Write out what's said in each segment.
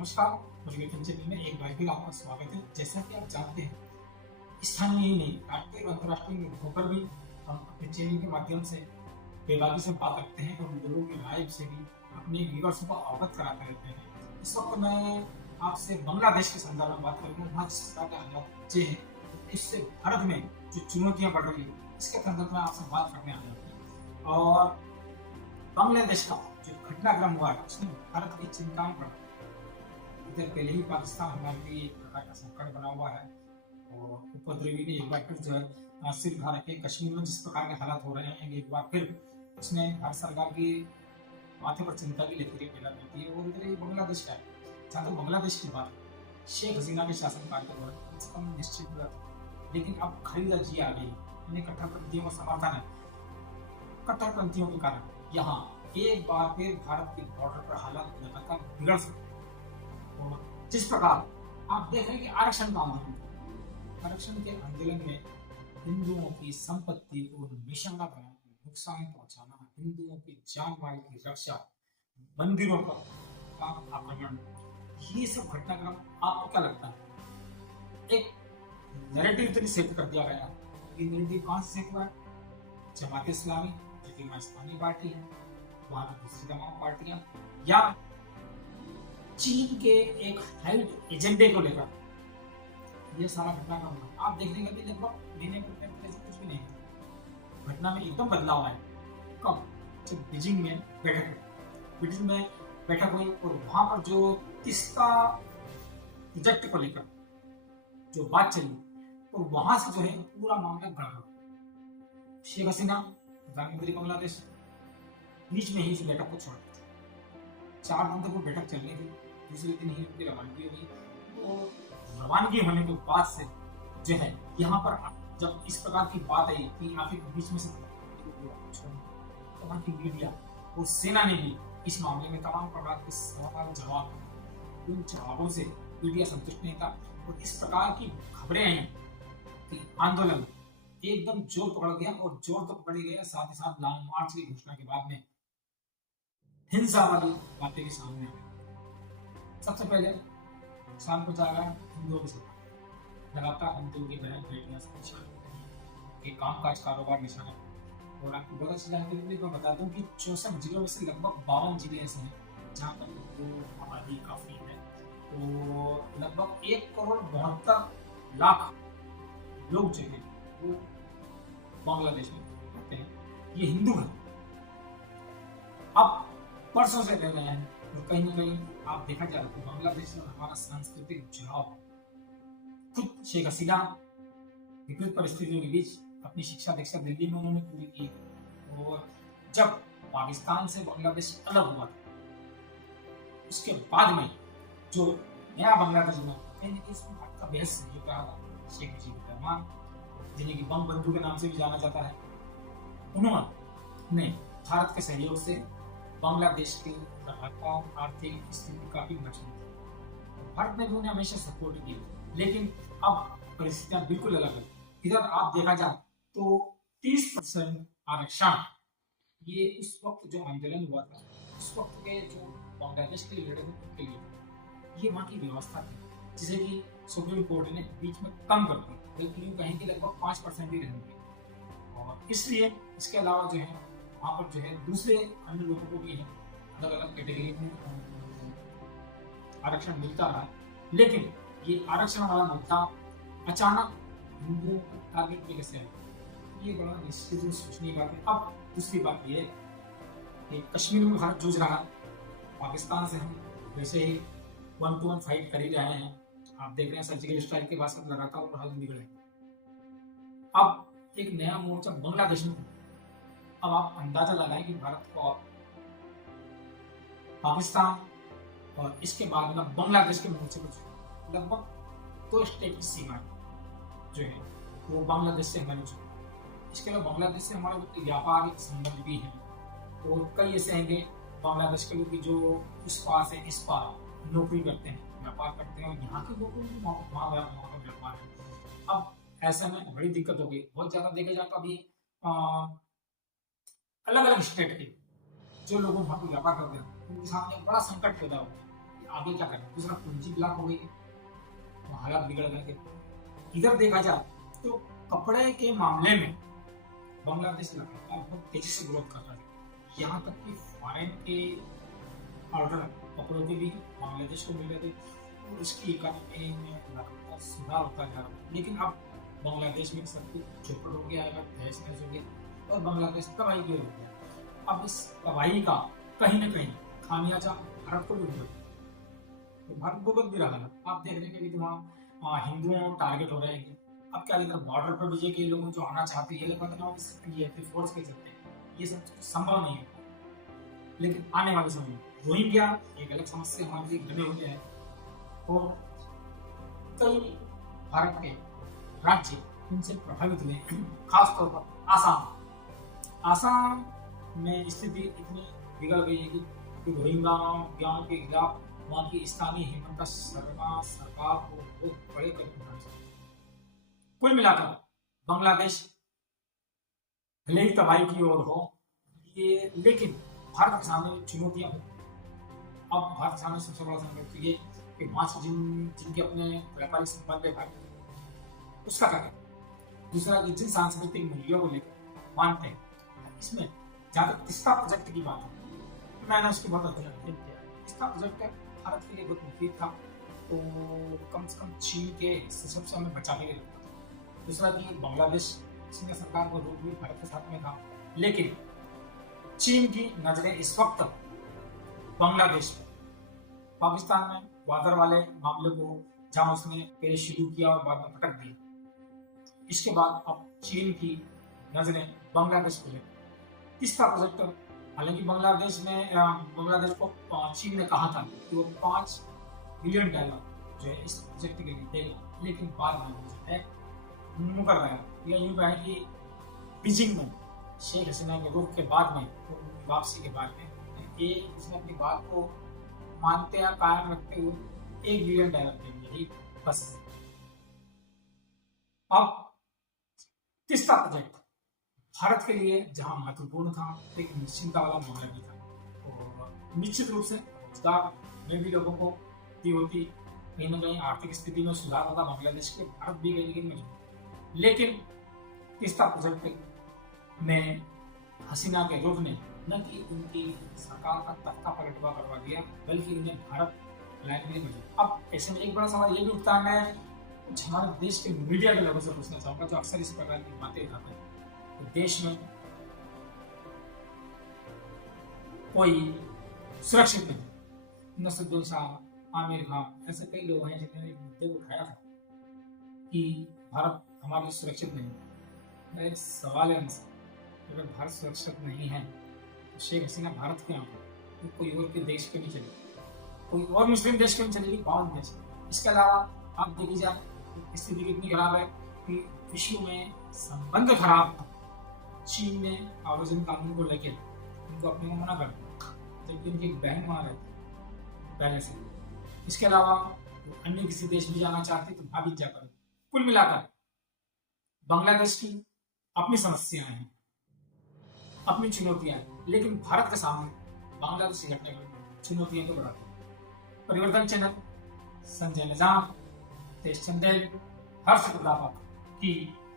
नमस्कार, मुझे चैनल में एक बार फिर आपका स्वागत है। जैसा कि आप जानते हैं, स्थानीय ही नहीं राष्ट्रीय और अंतर्राष्ट्रीय मुद्दों पर भी हम अपने चैनल के माध्यम से बेबाकी से बात रखते हैं और लोगों की राय से भी अपने व्यूअर्स को अवगत कराते रहते हैं। इस वक्त मैं आपसे बांग्लादेश के संदर्भ में बात करूँगा। वहाँ जिस तरह के हालात बचे हैं, इससे भारत में जो चुनौतियाँ बढ़ रही है, इसके संदर्भ में आपसे बात करने आ रही है। और बांग्लादेश का जो घटनाक्रम हुआ है, उसने भारत की चिंता में बढ़ा। इधर पहले ही पाकिस्तान हमारे लिए एक प्रकार का संकट बना हुआ है और उपद्रवी ने एक बार फिर जो है सिर उठा रखे। कश्मीर में जिस प्रकार के हालात हो रहे हैं, एक बार फिर उसने भारत सरकार की माथे पर चिंता की लकीरें फैला देती है। और इधर ये बांग्लादेश का है, जहाँ तक बांग्लादेश की बात है, शेख हसीना के शासनकाल के दौरान इसका निश्चित हुआ था, लेकिन अब खरीदा जी आ गई। इन्हें कट्टरपंथियों का समर्थन है। कट्टरपंथियों के कारण यहाँ एक बार फिर भारत के बॉर्डर पर हालात लगातार बिगड़ सकते हैं। और जिस प्रकार आप देख रहे हैं कि आरक्षण का आरक्षण के आंदोलन में हिंदुओं की संपत्ति को निशाना बनाना, नुकसान पहुंचाना, हिंदुओं की जान माल की रक्षा, मंदिरों का आक्रमण, ये सब घटनाक्रम आपको क्या लगता है? एक नैरेटिव तो सेट कर दिया गया। ये नैरेटिव कहां से सेट हुआ है? जमात इस्लामी, जो कि स्थानीय पार्टी है, वहां की दूसरी तमाम पार्टियां, या चीन के एक हाइड एजेंडे को लेकर ये सारा घटनाक्रम हुआ। आप देखने का भी लगभग महीने कुछ भी नहीं था। घटना में एकदम बदलाव आया। कब? जब बीजिंग में बैठक हुई और वहां पर जो तिस्ता प्रोजेक्ट को लेकर जो बात चली, और वहां से जो है पूरा मामला गड़बड़। शेख हसीना प्रधानमंत्री बांग्लादेश बीच में ही इस बैठक को छोड़ दी। 4 दिन तक वो बैठक चलने की, दूसरे दिन ही उनकी रवानगी हुई। तो रवानगी होने के बाद से जो है यहाँ पर जब इस प्रकार की बात आई कि आखिर बीच में से तो वहाँ की मीडिया और सेना ने भी इस मामले में तमाम प्रकार के सवाल जवाब, उन जवाबों से मीडिया संतुष्ट नहीं था। और इस प्रकार की खबरें आई कि आंदोलन एकदम जोर पकड़ गया, और जोर तो पकड़ ही गया, साथ ही साथ लॉन्ग मार्च की घोषणा के बाद में हिंसा वाली बातें भी सामने आ गई। सबसे पहले नुकसान पहुंचाया हिंदुओं के साथ, लगातार हिंदुओं की बहन बेटियां के कामकाज कारोबार निशाना। और आपको बहुत अच्छी जानकारी मैं बता दूं कि 64 जिलों में से लगभग 52 जिले ऐसे हैं जहाँ पर आबादी काफी है। तो लगभग 1,72,00,000 लोग जो है वो बांग्लादेश में रहते हैं। ये हिंदू हैं, अब परसों से रह रहे हैं। और कहीं ना कहीं आप देखा जाए तो बांग्लादेश में हमारा सांस्कृतिक जुड़ाव। खुद शेख हसीना विपरीत परिस्थितियों के बीच अपनी शिक्षा दीक्षा दिल्ली में उन्होंने पूरी की। और जब पाकिस्तान से बांग्लादेश अलग हुआ था, उसके बाद में जो नया बांग्लादेश में इसमें भारत का बेहद सहयोग रहा था। शेख मुजीबुर रहमान, जिन्हें की बंग बंधु के नाम से भी जाना जाता है, उन्होंने भारत के सहयोग से बांग्लादेश की आर्थिक स्थिति काफी मजबूत है। भारत ने भी उन्हें हमेशा सपोर्ट किया, लेकिन अब परिस्थितियां बिल्कुल अलग है। इधर आप देखा जाए तो 30% आरक्षण, ये उस वक्त जो आंदोलन हुआ था, उस वक्त के जो बांग्लादेश के लिए लड़े थे उनके लिए ये वहाँ की व्यवस्था थी, जिसे कि सुप्रीम कोर्ट ने बीच में कम कर दी, बल्कि यूँ कहें कि लगभग 5% ही रहेंगे। और इसलिए इसके अलावा जो है वहाँ पर जो है दूसरे अन्य लोगों को भी अलग अलग कैटेगरी में आरक्षण मिलता रहा। लेकिन ये आरक्षण वाला मुद्दा अचानक हिंदुओं को टारगेट पे कैसे आया, ये बड़ा निश्चित सोचने की बात है। अब दूसरी बात ये है कि कश्मीर में भारत जूझ रहा है पाकिस्तान से। हम वैसे ही 1-to-1 फाइट कर ही रहे हैं। आप देख रहे हैं सर्जिकल स्ट्राइक के बाद लगातार और हाल बिगड़े। अब एक नया मोर्चा बांग्लादेश में। अब आप अंदाजा लगाएं कि भारत को पाकिस्तान और इसके बाद में बांग्लादेश के मोर्चे पर लगभग 2 स्टेट की सीमा जो है वो बांग्लादेश से हमारे जुड़े। इसके अलावा बांग्लादेश से हमारे व्यापारिक संबंध भी हैं, और कई ऐसे हैं बांग्लादेश के लोग जो उस पार से इस पार नौकरी करते हैं, व्यापार करते हैं, और यहाँ के लोगों को वहाँ व्यापार है। अब ऐसे में बड़ी दिक्कत हो गई। बहुत ज्यादा देखे जाए तो अभी अलग अलग स्टेट के जो लोग वहाँ पर व्यापार करते हैं, उनके सामने एक बड़ा संकट पैदा हो गया। आगे क्या करना। दूसरा पूंजी ब्लॉक हो गई है, तो हालात बिगड़ गए। इधर देखा जाए तो कपड़े के मामले में बांग्लादेश लगातार बहुत तेजी से ग्रोथ कर रहा है। यहाँ तक कि फॉरेन के ऑर्डर कपड़ों के भी बांग्लादेश को मिल रहे थे और उसकी इकोनॉमी में लगातार सुधार होता जा रहा है। लेकिन अब बांग्लादेश में सब कुछ चौपट हो गया है, तहस नहस हो गया और बांग्लादेश तबाही की ओर हो गया। अब इस तबाही का कहीं न कहीं खामियाजा भारत को भी भुगतना है, तो भारत भुगत भी रहा है। आप देख रहे हैं कि अभी तो वहाँ हिंदुओं टारगेट हो रहे हैं। अब क्या इधर बॉर्डर पर भी के लोग जो आना चाहते हैं, ये लोग मतलब फोर्स के चलते ये सब संभव नहीं है। लेकिन आने वाले समय में रोहिंग्या एक अलग समस्या हमारे लिए बने हुए है और कई भारत के राज्य इनसे प्रभावित हुए, खासतौर पर आसाम में स्थिति इतनी बिगड़ गई है कि रोहिंग्याओं के खिलाफ वहां की स्थानीय हेमंत शर्मा सरकार को बहुत बड़े कदम उठाने चाहिए। कुल मिलाकर बांग्लादेश भले ही तबाही की ओर हो ये, लेकिन भारत के सामने चुनौतियां हैं। अब भारत के सामने सबसे बड़ा संकट ये कि वहां से जिनके अपने व्यापारिक संबंध है भारत, उसका क्या करें। दूसरा कि जिन सांस्कृतिक मूल्यों को लेकर मानते हैं, इसमें जहां तक तिस्ता प्रोजेक्ट की बात है, मैंने उसकी बहुत अध्ययन किया। तिस्ता प्रोजेक्ट भारत के लिए बहुत मुफीद था, तो कम से कम चीन के हिस्से से हमें बचाने के लिए रखा था। दूसरा कि बांग्लादेश चीन सरकार को रूप भी भारत के साथ में था, लेकिन चीन की नजरें इस वक्त बांग्लादेश में, पाकिस्तान में ग्वादर वाले मामले को जहां उसने पहले शुरू किया और बाद में पटक दिया, इसके बाद अब चीन की नजरें बांग्लादेश पे है। तिस्ता प्रोजेक्ट हालांकि बांग्लादेश को चीन ने कहा था कि वो $5 बिलियन जो है इस प्रोजेक्ट के लिए देगा, लेकिन बाद में मुकर रहा है। या यूं कहें कि बीजिंग में शेख हसीना के रुख के बाद में, वापसी के बाद में, ये उसने अपनी बात को मानते या कायम रखते हुए $1 बिलियन देंगे ही बस। अब तिस्ता प्रोजेक्ट भारत के लिए जहां महत्वपूर्ण था, एक निश्चिंता वाला मामला भी था और निश्चित रूप से रोजगार में भी लोगों को दी होती, कहीं ना कहीं आर्थिक स्थिति में सुधार होता बांग्लादेश के, भारत भी गई लेकिन मजबूत। लेकिन तिस्ता प्रोजेक्ट में हसीना के रुख ने न कि उनकी सरकार का तख्ता पलटवा करवा दिया, बल्कि उन्हें भारत लाने के लिए मजबूर। अब ऐसे में एक बड़ा सवाल ये भी उठता है, मैं कुछ हमारे देश के मीडिया के लोगों से पूछना चाहूंगा जो अक्सर इस प्रकार की बातें उठाते हैं। तो देश में कोई सुरक्षित नहीं। नसरुद्दीन शाह, आमिर खान, ऐसे कई लोग हैं जिन्होंने मुद्दे को उठाया था कि भारत हमारे लिए सुरक्षित नहीं है। मेरा एक सवाल है उनसे, अगर भारत सुरक्षित नहीं है तो शेख हसीना भारत के यहाँ तो कोई और के देश के नहीं चलेगी, कोई और मुस्लिम देश के नहीं चलेगी, कौन देश। इसके अलावा आप देखी जाए स्थिति कितनी खराब है कि विश्व में संबंध खराब था। चीन ने आव्रजन कानून को लेकर उनको अपने को मना कर दिया, जबकि उनकी एक बहन वहां रहती पहले से। इसके अलावा अन्य किसी देश में जाना चाहते तो वहां भी जाकर। कुल मिलाकर बांग्लादेश की अपनी समस्याएं हैं, अपनी चुनौतियां हैं, लेकिन भारत के सामने बांग्लादेश से घटने वाली चुनौतियां तो बढ़ाती हैं। परिवर्तन चैनल, संजय निजाम, तेज चंदेल, हर्ष प्रताप की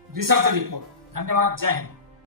रिसर्च रिपोर्ट। धन्यवाद। जय हिंद।